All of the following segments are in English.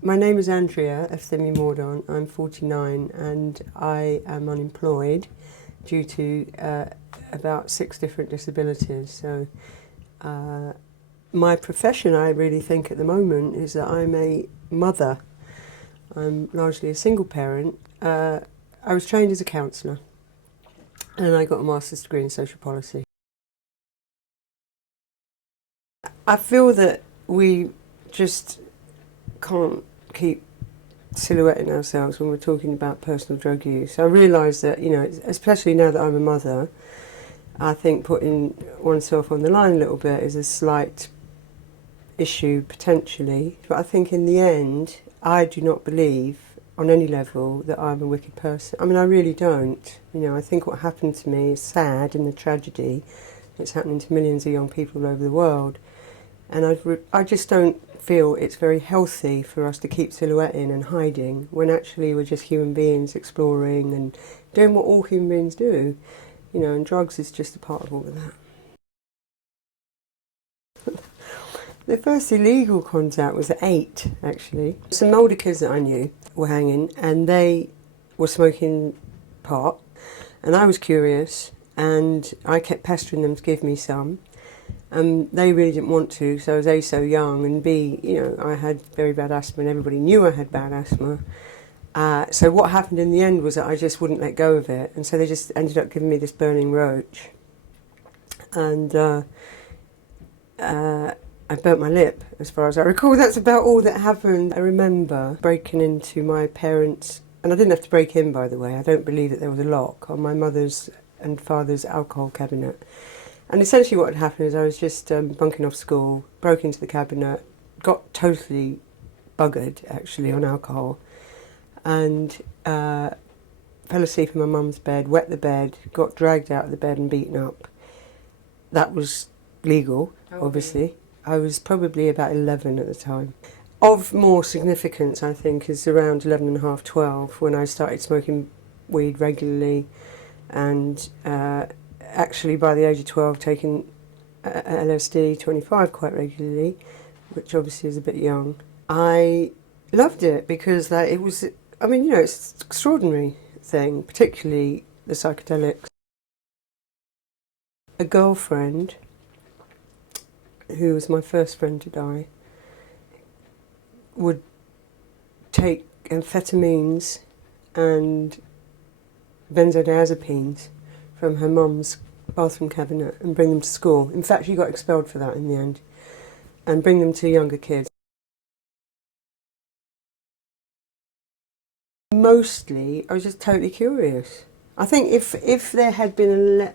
My name is Andria Mordon. I'm 49 and I am unemployed due to about 6 different disabilities. So my profession, I really think at the moment, is that I'm a mother. I'm largely a single parent. I was trained as a counsellor and I got a master's degree in social policy. I feel that we just can't keep silhouetting ourselves when we're talking about personal drug use. I realise that, especially now that I'm a mother, I think putting oneself on the line a little bit is a slight issue potentially. But I think in the end, I do not believe on any level that I'm a wicked person. I mean, I really don't. I think what happened to me is sad and a tragedy. It's happening to millions of young people all over the world. And I just don't feel it's very healthy for us to keep silhouetting and hiding when actually we're just human beings exploring and doing what all human beings do. And drugs is just a part of all of that. The first illegal contact was at 8, actually. Some older kids that I knew were hanging and they were smoking pot, and I was curious and I kept pestering them to give me some. They really didn't want to, so I was A, so young, and B, I had very bad asthma and everybody knew I had bad asthma. So what happened in the end was that I just wouldn't let go of it, and so they just ended up giving me this burning roach. And I burnt my lip, as far as I recall. That's about all that happened. I remember breaking into my parents', and I didn't have to break in, by the way. I don't believe that there was a lock on my mother's and father's alcohol cabinet. And essentially what had happened is I was just bunking off school, broke into the cabinet, got totally buggered, actually, on alcohol, and fell asleep in my mum's bed, wet the bed, got dragged out of the bed and beaten up. That was legal, obviously. I was probably about 11 at the time. Of more significance, I think, is around 11 and a half, 12, when I started smoking weed regularly and actually by the age of 12 taking LSD 25 quite regularly, which obviously is a bit young. I loved it because it was, it's an extraordinary thing, particularly the psychedelics. A girlfriend, who was my first friend to die, would take amphetamines and benzodiazepines from her mum's bathroom cabinet and bring them to school. In fact, she got expelled for that in the end, and bring them to younger kids. Mostly, I was just totally curious. I think if there had been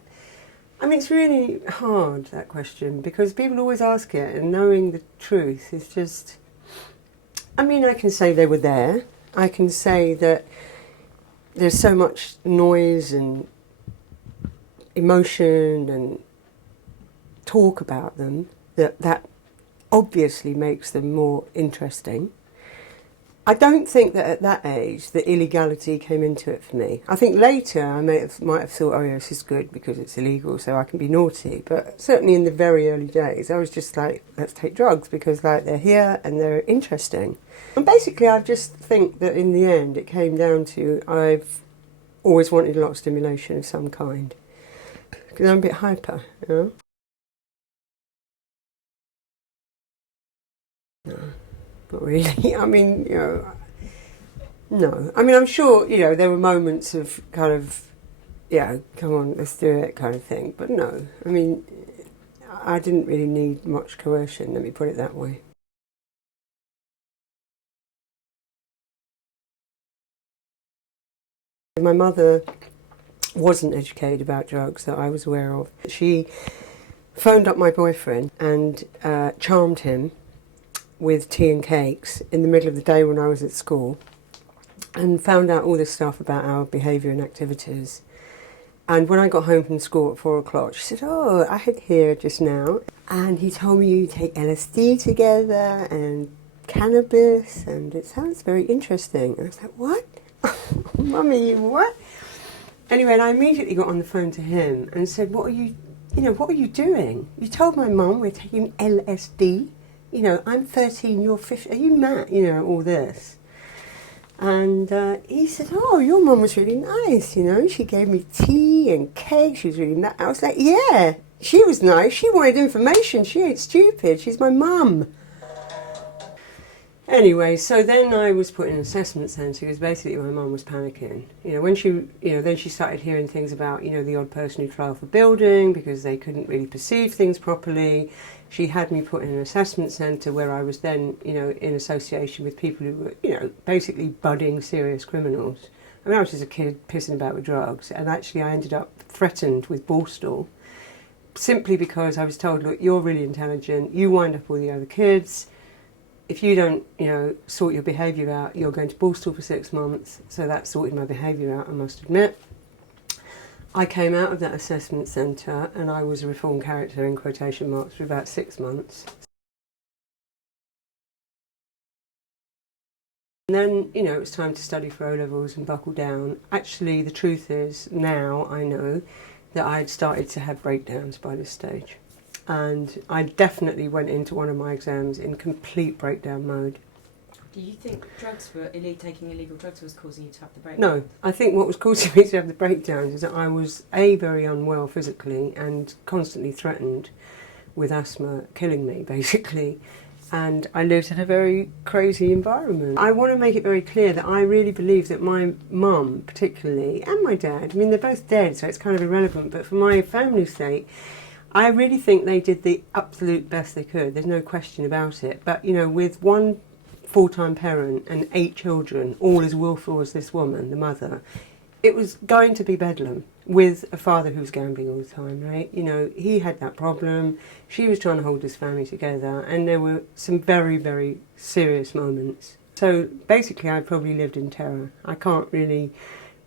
it's really hard, that question, because people always ask it, and knowing the truth is just... I can say they were there. I can say that there's so much noise and emotion and talk about them that obviously makes them more interesting. I don't think that at that age the illegality came into it for me. I think later I might have thought, oh yeah, this is good because it's illegal, so I can be naughty. But certainly in the very early days, I was just like, let's take drugs because they're here and they're interesting. And basically, I just think that in the end, it came down to I've always wanted a lot of stimulation of some kind because I'm a bit hyper, No. Not really. No. I'm sure, there were moments of kind of, come on, let's do it kind of thing. But no, I didn't really need much coercion, let me put it that way. My mother wasn't educated about drugs that I was aware of. She phoned up my boyfriend and charmed him with tea and cakes in the middle of the day when I was at school, and found out all this stuff about our behaviour and activities. And when I got home from school at 4 o'clock, she said, oh, I had here just now, and he told me you take LSD together and cannabis, and it sounds very interesting. And I was like, what? Mummy, what? Anyway, and I immediately got on the phone to him and said, what are you doing? You told my mum we're taking LSD. you know, I'm 13, you're 15, are you mad? You know, all this. And he said, oh, your mum was really nice, you know, she gave me tea and cake, she was really nice. I was like, yeah, she was nice, she wanted information, she ain't stupid, she's my mum. Anyway, so then I was put in an assessment centre because basically my mum was panicking. You know, when she, you know, then she started hearing things about, you know, the odd person who tried for building because they couldn't really perceive things properly. She had me put in an assessment centre where I was then, you know, in association with people who were, you know, basically budding serious criminals. I mean, I was just a kid pissing about with drugs, and actually I ended up threatened with Borstal simply because I was told, look, you're really intelligent, you wind up all the other kids. If you don't, you know, sort your behaviour out, you're going to Borstal for 6 months. So that sorted my behaviour out, I must admit. I came out of that assessment centre and I was a reformed character in quotation marks for about 6 months. And then, you know, it was time to study for O-levels and buckle down. Actually, the truth is, now I know that I had started to have breakdowns by this stage. And I definitely went into one of my exams in complete breakdown mode. Do you think taking illegal drugs was causing you to have the breakdown? No, I think what was causing me to have the breakdowns is that I was very unwell physically and constantly threatened with asthma killing me, basically. And I lived in a very crazy environment. I want to make it very clear that I really believe that my mum, particularly, and my dad, I mean, they're both dead, so it's kind of irrelevant, but for my family's sake, I really think they did the absolute best they could. There's no question about it. But, you know, with one full-time parent and 8 children, all as willful as this woman, the mother, it was going to be bedlam with a father who was gambling all the time, right? You know, he had that problem. She was trying to hold his family together. And there were some very, very serious moments. So basically, I probably lived in terror. I can't really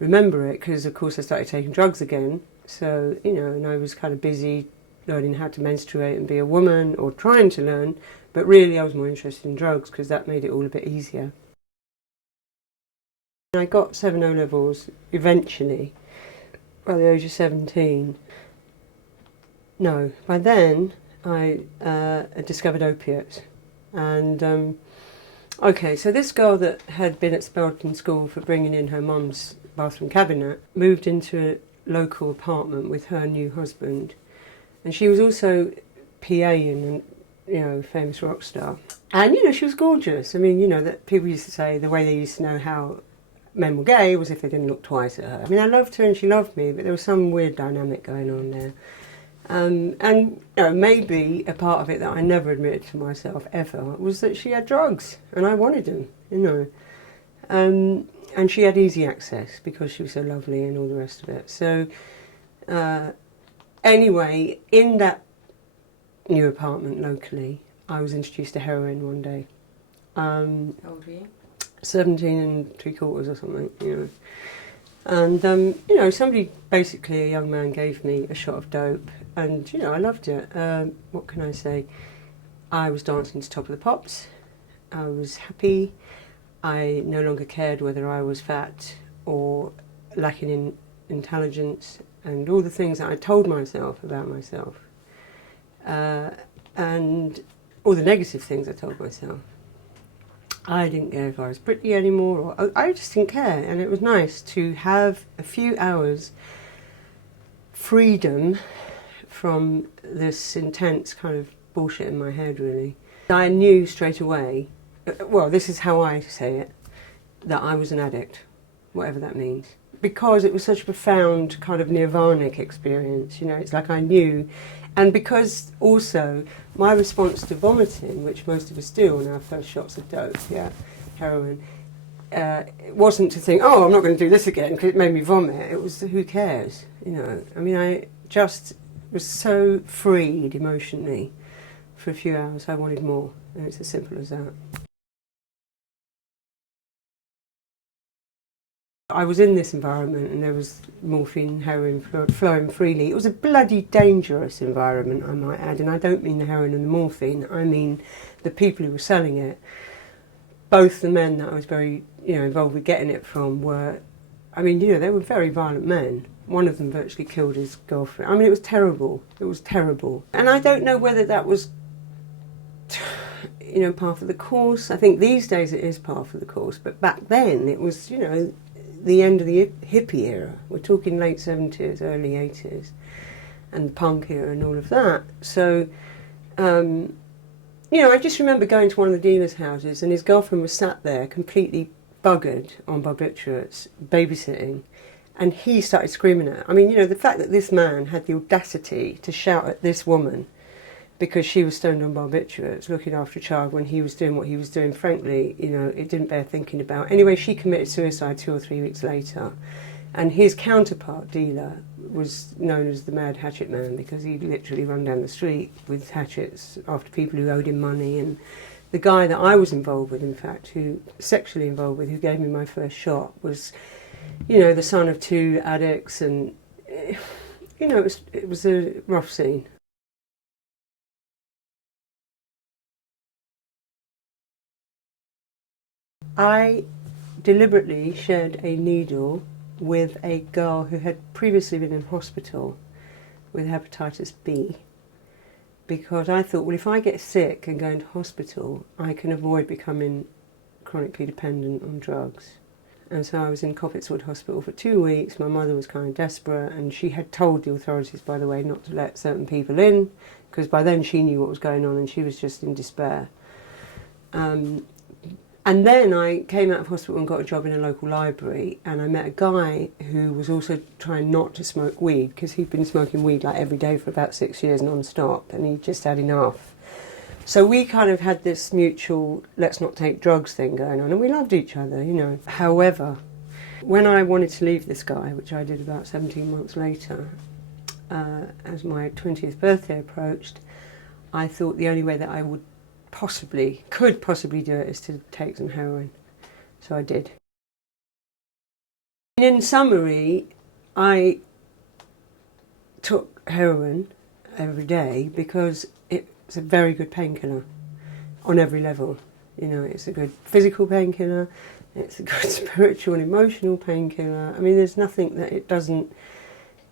remember it because, of course, I started taking drugs again. So, you know, and I was kind of busy learning how to menstruate and be a woman, or trying to learn, but really I was more interested in drugs because that made it all a bit easier. I got 7 O-levels eventually, by the age of 17. No, by then I discovered opiates. And, okay, so this girl that had been expelled from school for bringing in her mum's bathroom cabinet moved into a local apartment with her new husband. And she was also PA-ing a, you know, famous rock star. And, you know, she was gorgeous. I mean, you know, that people used to say the way they used to know how men were gay was if they didn't look twice at her. I mean, I loved her and she loved me, but there was some weird dynamic going on there. And, you know, maybe a part of it that I never admitted to myself ever was that she had drugs and I wanted them, you know. And she had easy access because she was so lovely and all the rest of it. So, anyway, in that new apartment locally, I was introduced to heroin one day. How old were you? 17 3/4 or something, you know. And, you know, somebody, basically a young man, gave me a shot of dope and, you know, I loved it. What can I say? I was dancing to Top of the Pops. I was happy. I no longer cared whether I was fat or lacking in intelligence, and all the things that I told myself about myself, and all the negative things I told myself. I didn't care if I was pretty anymore, or I just didn't care, and it was nice to have a few hours freedom from this intense kind of bullshit in my head, really. I knew straight away, well, this is how I say it, that I was an addict, whatever that means. Because it was such a profound kind of nirvanic experience, you know, it's like I knew. And because also my response to vomiting, which most of us do on our first shots of dope, yeah, heroin, it wasn't to think, oh, I'm not going to do this again because it made me vomit. It was, who cares, you know. I mean, I just was so freed emotionally for a few hours. I wanted more, and it's as simple as that. I was in this environment and there was morphine, heroin flowing freely. It was a bloody dangerous environment, I might add, and I don't mean the heroin and the morphine, I mean the people who were selling it. Both the men that I was very, you know, involved with getting it from were, I mean, you know, they were very violent men. One of them virtually killed his girlfriend. I mean, it was terrible. It was terrible. And I don't know whether that was, you know, par for the course. I think these days it is par for the course, but back then it was, you know, the end of the hippie era. We're talking late 70s, early 80s, and the punk era and all of that. So, you know, I just remember going to one of the dealers' houses and his girlfriend was sat there completely buggered on barbiturates, babysitting, and he started screaming at her. I mean, you know, the fact that this man had the audacity to shout at this woman because she was stoned on barbiturates, looking after a child when he was doing what he was doing, frankly, you know, it didn't bear thinking about. Anyway, she committed suicide 2 or 3 weeks later, and his counterpart dealer was known as the Mad Hatchet Man because he'd literally run down the street with hatchets after people who owed him money. And the guy that I was involved with, in fact, sexually involved with, who gave me my first shot, was, you know, the son of 2 addicts, and, you know, it was a rough scene. I deliberately shared a needle with a girl who had previously been in hospital with hepatitis B, because I thought, well, if I get sick and go into hospital, I can avoid becoming chronically dependent on drugs. And so I was in Coppitzwood Hospital for 2 weeks. My mother was kind of desperate, and she had told the authorities, by the way, not to let certain people in, because by then she knew what was going on and she was just in despair. And then I came out of hospital and got a job in a local library, and I met a guy who was also trying not to smoke weed, because he'd been smoking weed like every day for about 6 years non-stop, and he just had enough. So we kind of had this mutual let's not take drugs thing going on, and we loved each other, you know. However, when I wanted to leave this guy, which I did about 17 months later, as my 20th birthday approached, I thought the only way that I could possibly do it is to take some heroin. So I did. In summary, I took heroin every day because it's a very good painkiller on every level. You know, it's a good physical painkiller, it's a good spiritual and emotional painkiller. I mean, there's nothing that it doesn't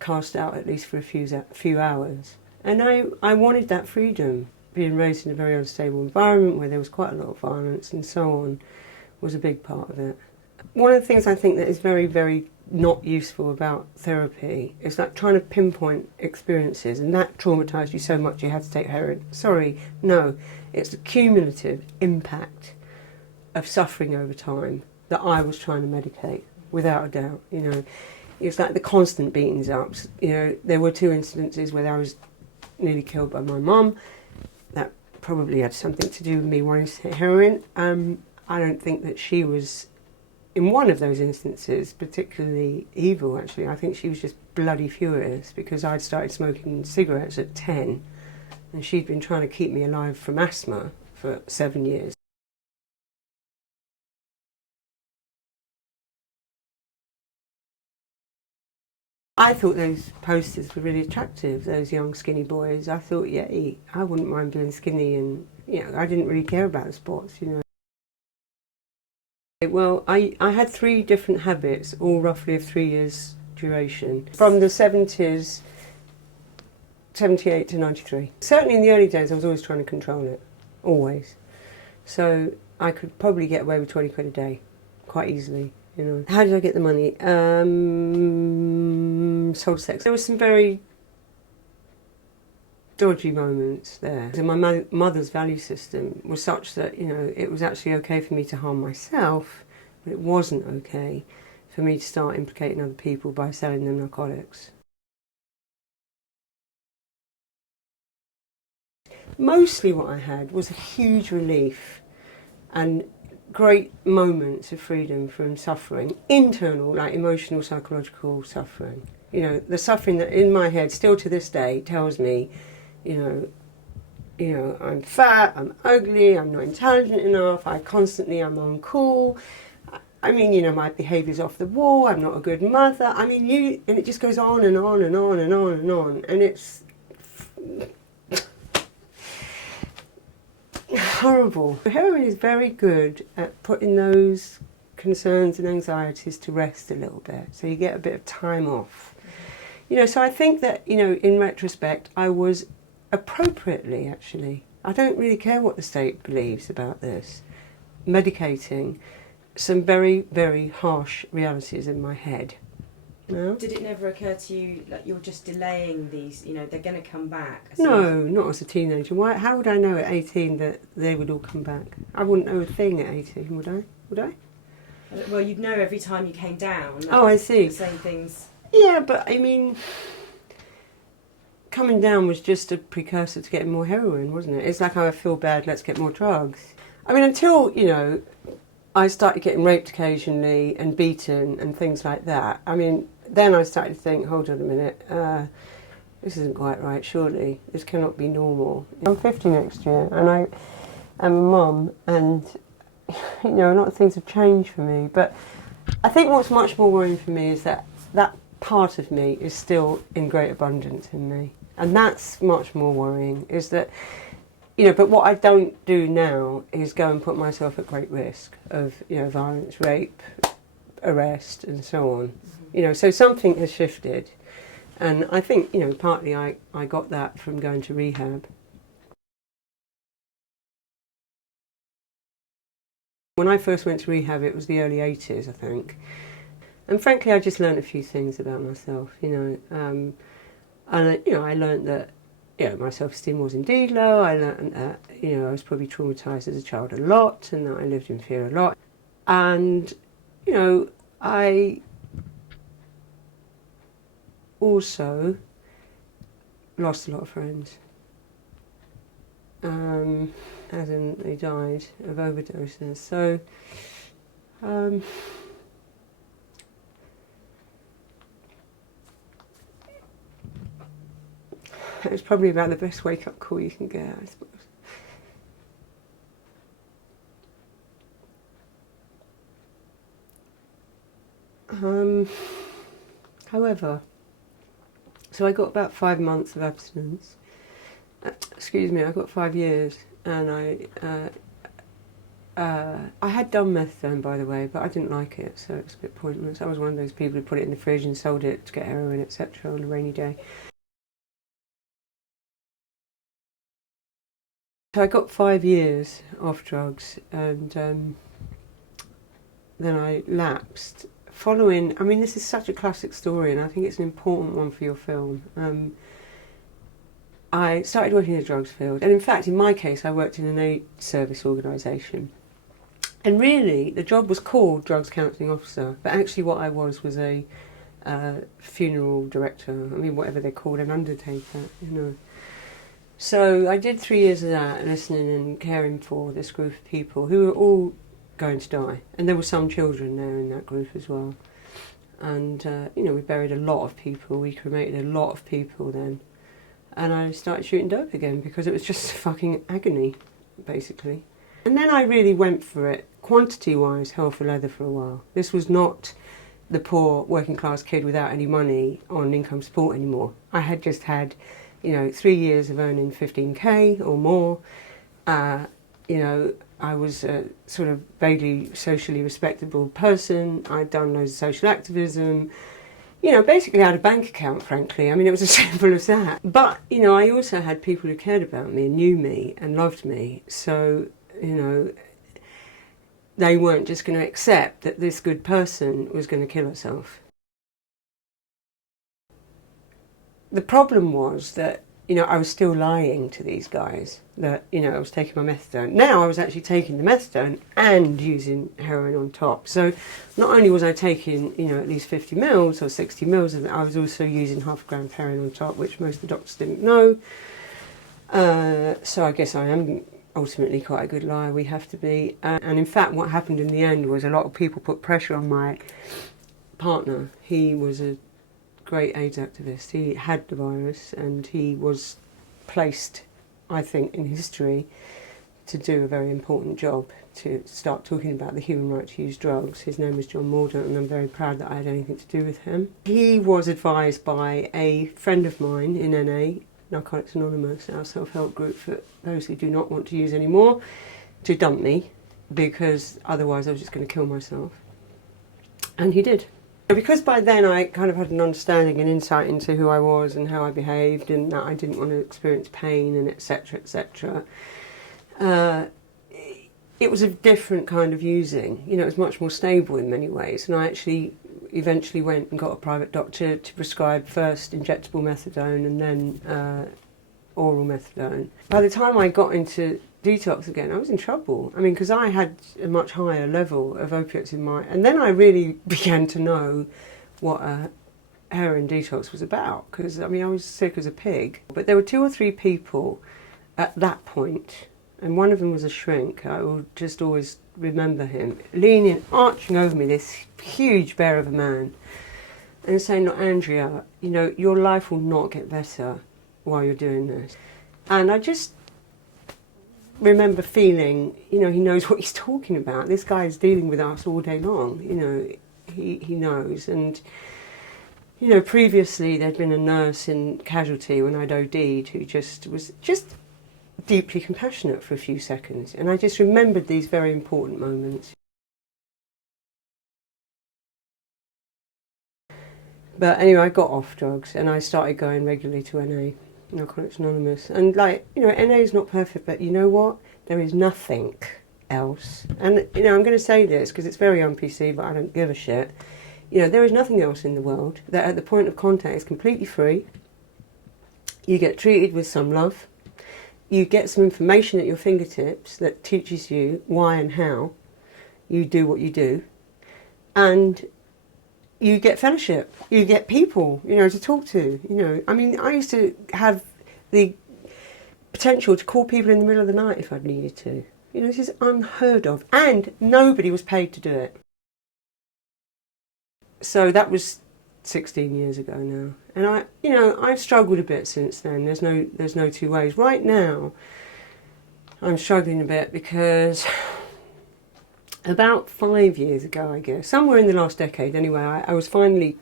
cast out, at least for a few hours. And I wanted that freedom. Being raised in a very unstable environment where there was quite a lot of violence and so on was a big part of it. One of the things I think that is very, very not useful about therapy is like trying to pinpoint experiences, and that traumatised you so much you had to take heroin. Sorry, no. It's the cumulative impact of suffering over time that I was trying to medicate, without a doubt. You know, it's like the constant beatings ups. You know, there were 2 incidences where I was nearly killed by my mum. That probably had something to do with me wanting to take heroin. I don't think that she was, in one of those instances, particularly evil, actually. I think she was just bloody furious because I'd started smoking cigarettes at 10 and she'd been trying to keep me alive from asthma for 7 years. I thought those posters were really attractive, those young skinny boys. I thought, yeah, I wouldn't mind being skinny, and, you know, I didn't really care about the sports, you know. Well, I had 3 different habits, all roughly of 3 years duration, from the 70s, 78 to 93. Certainly in the early days I was always trying to control it, always. So I could probably get away with 20 quid a day, quite easily. You know, how did I get the money? Sold sex. There were some very dodgy moments there. And my mother's value system was such that, you know, it was actually okay for me to harm myself, but it wasn't okay for me to start implicating other people by selling them narcotics. Mostly what I had was a huge relief and great moments of freedom from suffering, internal, like emotional, psychological suffering. You know, the suffering that in my head still to this day tells me, you know, I'm fat, I'm ugly, I'm not intelligent enough, I'm uncool. I mean, you know, my behaviour's off the wall, I'm not a good mother. I mean, and it just goes on and on and on and on and on, and it's horrible. Heroin is very good at putting those concerns and anxieties to rest a little bit, so you get a bit of time off. You know, so I think that, you know, in retrospect, I was appropriately, actually, I don't really care what the state believes about this. Medicating some very, very harsh realities in my head. No? Did it never occur to you that you're just delaying these, you know, they're going to come back? No, not as a teenager. Why? How would I know at 18 that they would all come back? I wouldn't know a thing at 18, would I? Would I? Well, you'd know every time you came down. Oh, I see. The same things. Yeah, but I mean, coming down was just a precursor to getting more heroin, wasn't it? It's like, oh, I feel bad, let's get more drugs. I mean, until, you know, I started getting raped occasionally and beaten and things like that. I mean, then I started to think, hold on a minute, this isn't quite right, surely. This cannot be normal. I'm 50 next year and I am a mum and, you know, a lot of things have changed for me. But I think what's much more worrying for me is that that part of me is still in great abundance in me. And that's much more worrying, is that, you know, but what I don't do now is go and put myself at great risk of, you know, violence, rape, arrest and so on. You know, so something has shifted. And I think, you know, partly I got that from going to rehab. When I first went to rehab, it was the early 80s, I think. And frankly, I just learned a few things about myself, you know. And, you know, I learned that, you know, my self-esteem was indeed low. I learned that, you know, I was probably traumatised as a child a lot and that I lived in fear a lot. And, you know, I also lost a lot of friends. As in, they died of overdoses. So, it was probably about the best wake-up call you can get, I suppose. However, so I got about 5 months of abstinence. Excuse me, I got 5 years, and I had done methadone, by the way, but I didn't like it, so it was a bit pointless. I was one of those people who put it in the fridge and sold it to get heroin, etc. on a rainy day. So I got 5 years off drugs, and then I lapsed. Following, I mean, this is such a classic story, and I think it's an important one for your film. I started working in the drugs field, and in fact, in my case, I worked in an aid service organisation. And really, the job was called drugs counselling officer, but actually what I was a funeral director. I mean, whatever they're called, an undertaker, you know. So I did 3 years of that, listening and caring for this group of people who were all going to die. And there were some children there in that group as well. And, you know, we buried a lot of people, we cremated a lot of people then. And I started shooting dope again because it was just fucking agony, basically. And then I really went for it, quantity-wise, hell for leather for a while. This was not the poor working class kid without any money on income support anymore. I had just had, you know, 3 years of earning 15k or more. You know, I was a sort of vaguely socially respectable person. I'd done loads of social activism. You know, basically I had a bank account, frankly. I mean, it was as simple as that. But, you know, I also had people who cared about me and knew me and loved me. So, you know, they weren't just going to accept that this good person was going to kill herself. The problem was that, you know, I was still lying to these guys that, you know, I was taking my methadone. Now I was actually taking the methadone and using heroin on top. So not only was I taking, you know, at least 50 mils or 60 mils, I was also using half a gram of heroin on top, which most of the doctors didn't know. So I guess I am ultimately quite a good liar, we have to be. And in fact, what happened in the end was a lot of people put pressure on my partner. He was a great AIDS activist. He had the virus and he was placed, I think, in history to do a very important job, to start talking about the human right to use drugs. His name was John Mordaunt, and I'm very proud that I had anything to do with him. He was advised by a friend of mine in NA, Narcotics Anonymous, our self-help group for those who do not want to use anymore, to dump me, because otherwise I was just going to kill myself. And he did. Because by then I kind of had an understanding and insight into who I was and how I behaved, and that I didn't want to experience pain and etc. etc. It was a different kind of using. You know, it was much more stable in many ways, and I actually eventually went and got a private doctor to prescribe first injectable methadone and then oral methadone. By the time I got into detox again, I was in trouble. I mean, because I had a much higher level of opiates in my... And then I really began to know what a heroin detox was about, because, I mean, I was sick as a pig. But there were 2 or 3 people at that point, and one of them was a shrink. I will just always remember him, leaning, arching over me, this huge bear of a man, and saying, "Look, Andria, you know, your life will not get better while you're doing this." And I just remember feeling, you know, he knows what he's talking about. This guy is dealing with us all day long, you know, he knows. And, you know, previously there'd been a nurse in casualty when I'd OD'd who just was deeply compassionate for a few seconds. And I just remembered these very important moments. But anyway, I got off drugs and I started going regularly to NA. Narcotics Anonymous, and like, you know, NA is not perfect, but you know what? There is nothing else. And you know, I'm going to say this because it's very un-PC, but I don't give a shit. You know, there is nothing else in the world that at the point of contact is completely free. You get treated with some love. You get some information at your fingertips that teaches you why and how you do what you do, and you get fellowship, you get people, you know, to talk to, you know. I mean, I used to have the potential to call people in the middle of the night if I'd needed to. You know, this is unheard of, and nobody was paid to do it. So that was 16 years ago now, and you know, I've struggled a bit since then. There's no two ways. Right now, I'm struggling a bit because about 5 years ago, I guess, somewhere in the last decade anyway, I was finally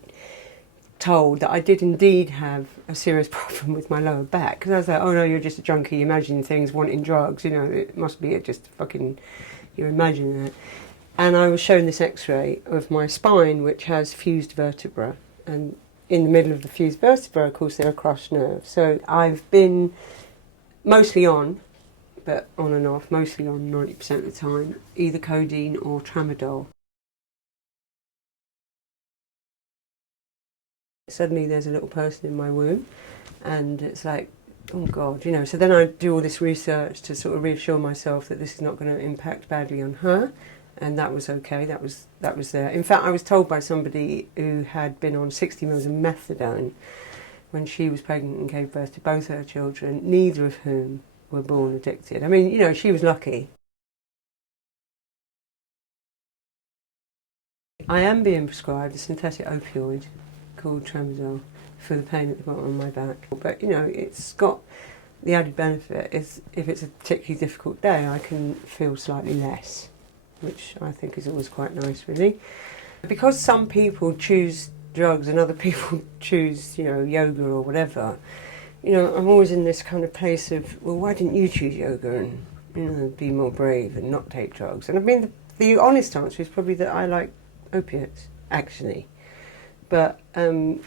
told that I did indeed have a serious problem with my lower back. Because I was like, oh no, you're just a junkie, imagining things, wanting drugs, you know, it must be just fucking, you're imagining it. And I was shown this x-ray of my spine, which has fused vertebra. And in the middle of the fused vertebra, of course, there are crushed nerves. So I've been mostly on, but on and off, mostly on 90% of the time, either codeine or tramadol. Suddenly there's a little person in my womb, and it's like, oh God, you know. So then I do all this research to sort of reassure myself that this is not going to impact badly on her, and that was okay, that was there. In fact, I was told by somebody who had been on 60 mils of methadone when she was pregnant and gave birth to both her children, neither of whom were born addicted. I mean, you know, she was lucky. I am being prescribed a synthetic opioid called tramadol for the pain at the bottom of my back. But, you know, it's got the added benefit is if it's a particularly difficult day, I can feel slightly less, which I think is always quite nice, really. Because some people choose drugs and other people choose, you know, yoga or whatever, you know, I'm always in this kind of place of, well, why didn't you choose yoga and, you know, be more brave and not take drugs? And I mean, the honest answer is probably that I like opiates, actually. But, you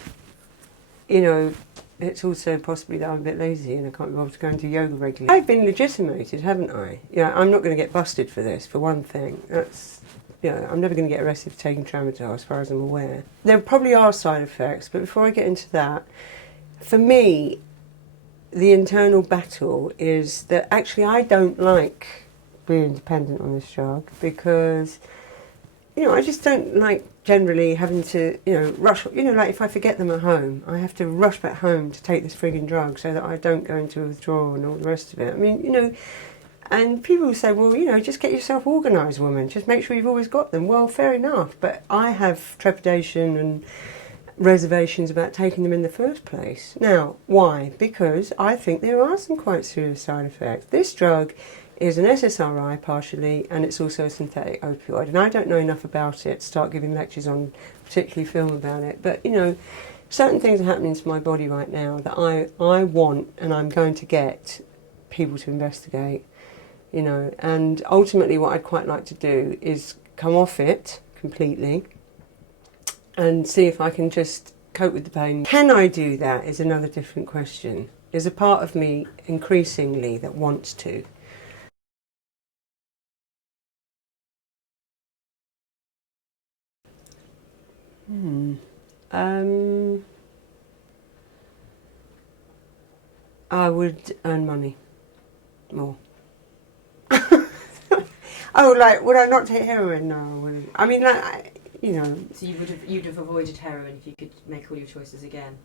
know, it's also possibly that I'm a bit lazy and I can't be able to go into yoga regularly. I've been legitimated, haven't I? Yeah, I'm not going to get busted for this, for one thing. That's, you know, I'm never going to get arrested for taking tramadol, as far as I'm aware. There probably are side effects, but before I get into that, for me, the internal battle is that actually I don't like being dependent on this drug because, you know, I just don't like generally having to, you know, rush, you know, like if I forget them at home, I have to rush back home to take this frigging drug so that I don't go into a withdrawal and all the rest of it. I mean, you know, and people say, well, you know, just get yourself organised, woman, just make sure you've always got them. Well, fair enough, but I have trepidation and reservations about taking them in the first place. Now, why? Because I think there are some quite serious side effects. This drug is an SSRI partially, and it's also a synthetic opioid. And I don't know enough about it to start giving lectures on, particularly film about it. But, you know, certain things are happening to my body right now that I want and I'm going to get people to investigate, you know. And ultimately what I'd quite like to do is come off it completely and see if I can just cope with the pain. Can I do that is another different question. There's a part of me increasingly that wants to. I would earn money more. Oh, like, would I not take heroin? No, I wouldn't. I mean, like, you know. So you'd have avoided heroin if you could make all your choices again?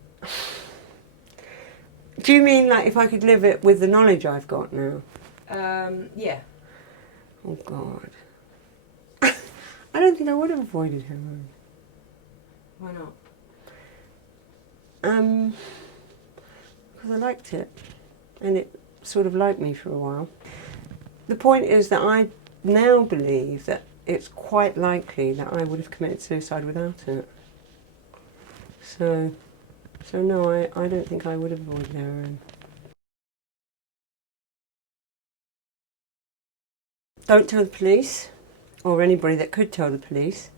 Do you mean like if I could live it with the knowledge I've got now? Yeah. Oh, God. I don't think I would have avoided heroin. Why not? Because I liked it, and it sort of liked me for a while. The point is that I now believe that it's quite likely that I would have committed suicide without it. So no, I don't think I would have avoided heroin. Don't tell the police, or anybody that could tell the police.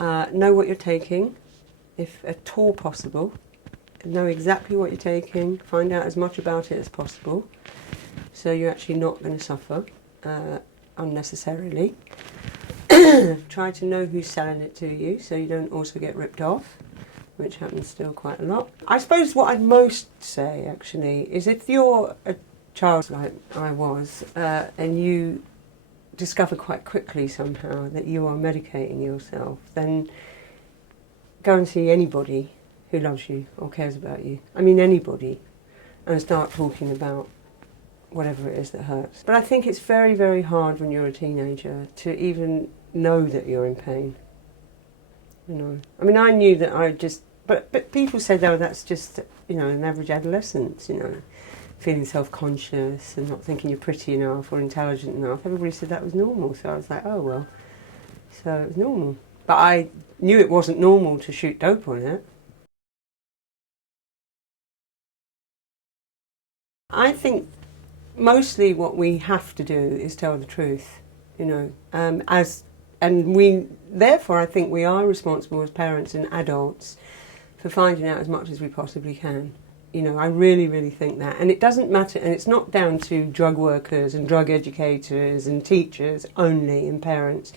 Know what you're taking, if at all possible. Know exactly what you're taking, find out as much about it as possible, so you're actually not going to suffer unnecessarily. Try to know who's selling it to you, so you don't also get ripped off, which happens still quite a lot. I suppose what I'd most say, actually, is if you're a child like I was, and you discover quite quickly somehow that you are medicating yourself, then go and see anybody who loves you or cares about you. I mean, anybody, and start talking about whatever it is that hurts. But I think it's very, very hard when you're a teenager to even know that you're in pain. You know, I mean, I knew that I just, but people said, oh, that's just, you know, an average adolescence, you know, feeling self-conscious and not thinking you're pretty enough or intelligent enough. Everybody said that was normal, so I was like, oh, well, so it was normal. But I knew it wasn't normal to shoot dope on it. I think mostly what we have to do is tell the truth, you know, and we, therefore I think we are responsible as parents and adults for finding out as much as we possibly can. You know, I really, really think that. And it doesn't matter, and it's not down to drug workers and drug educators and teachers only and parents,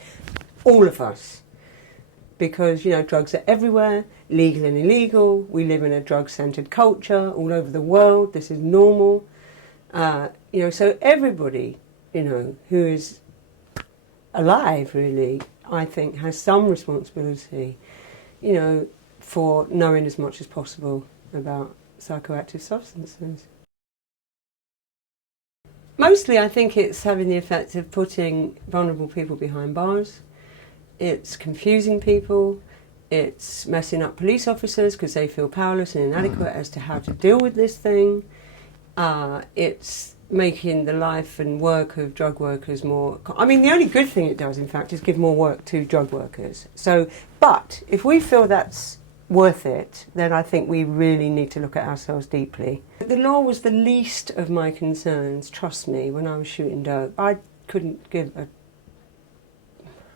all of us. Because, you know, drugs are everywhere, legal and illegal. We live in a drug-centred culture all over the world. This is normal. You know, so everybody, you know, who is alive, really, I think, has some responsibility, you know, for knowing as much as possible about psychoactive substances. Mostly, I think it's having the effect of putting vulnerable people behind bars. It's confusing people, it's messing up police officers because they feel powerless and inadequate as to how to deal with this thing. It's making the life and work of drug workers more... I mean, the only good thing it does, in fact, is give more work to drug workers. So, but if we feel that's worth it, then I think we really need to look at ourselves deeply. The law was the least of my concerns, trust me, when I was shooting dope. I couldn't give a...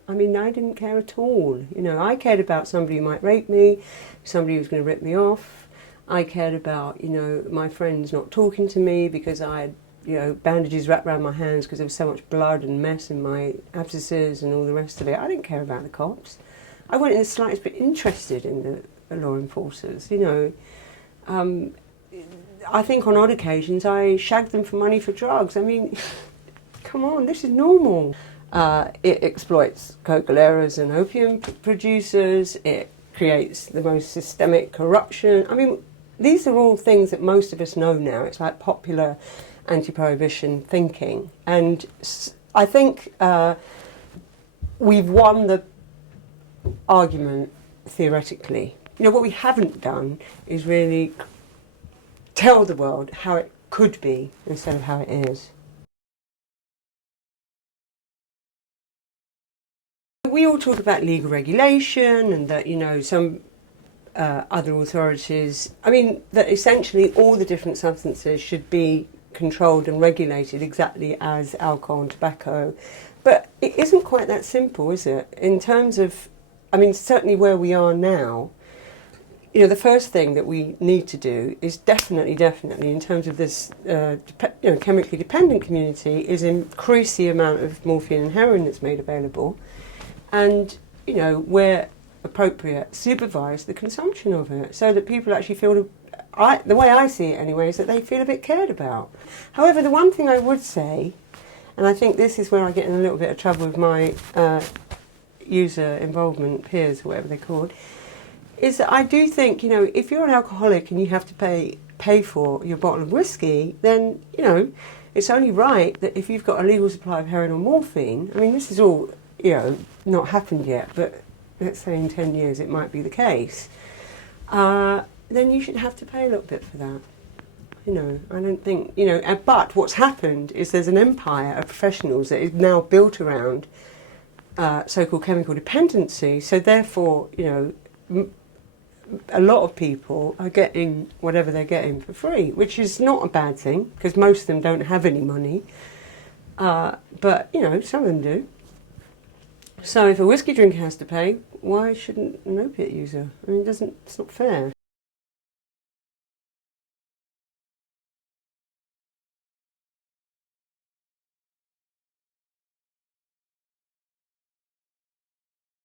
I mean, I didn't care at all. You know, I cared about somebody who might rape me, somebody who was going to rip me off. I cared about, you know, my friends not talking to me because I had, you know, bandages wrapped around my hands because there was so much blood and mess in my abscesses and all the rest of it. I didn't care about the cops. I wasn't in the slightest bit interested in the law enforcers, you know. I think on odd occasions I shagged them for money for drugs. I mean, come on, this is normal. It exploits coca-coleras and opium producers. It creates the most systemic corruption. I mean, these are all things that most of us know now. It's like popular anti-prohibition thinking. And I think we've won the argument theoretically. You know, what we haven't done is really tell the world how it could be instead of how it is. We all talk about legal regulation and that, you know, some other authorities, I mean, that essentially all the different substances should be controlled and regulated exactly as alcohol and tobacco. But it isn't quite that simple, is it? In terms of I mean, certainly where we are now, you know, the first thing that we need to do is definitely, in terms of this chemically dependent community, is increase the amount of morphine and heroin that's made available, and, you know, where appropriate, supervise the consumption of it, so that people actually feel, the way I see it anyway, is that they feel a bit cared about. However, the one thing I would say, and I think this is where I get in a little bit of trouble with my user involvement peers, or whatever they're called, is that I do think, you know, if you're an alcoholic and you have to pay for your bottle of whiskey, then, you know, it's only right that if you've got a legal supply of heroin or morphine, I mean, this is all, you know, not happened yet, but let's say in 10 years it might be the case, then you should have to pay a little bit for that. You know, I don't think, you know, but what's happened is there's an empire of professionals that is now built around so-called chemical dependency, so therefore, you know, a lot of people are getting whatever they're getting for free, which is not a bad thing, because most of them don't have any money, but, you know, some of them do. So if a whiskey drinker has to pay, why shouldn't an opiate user? I mean, it's not fair.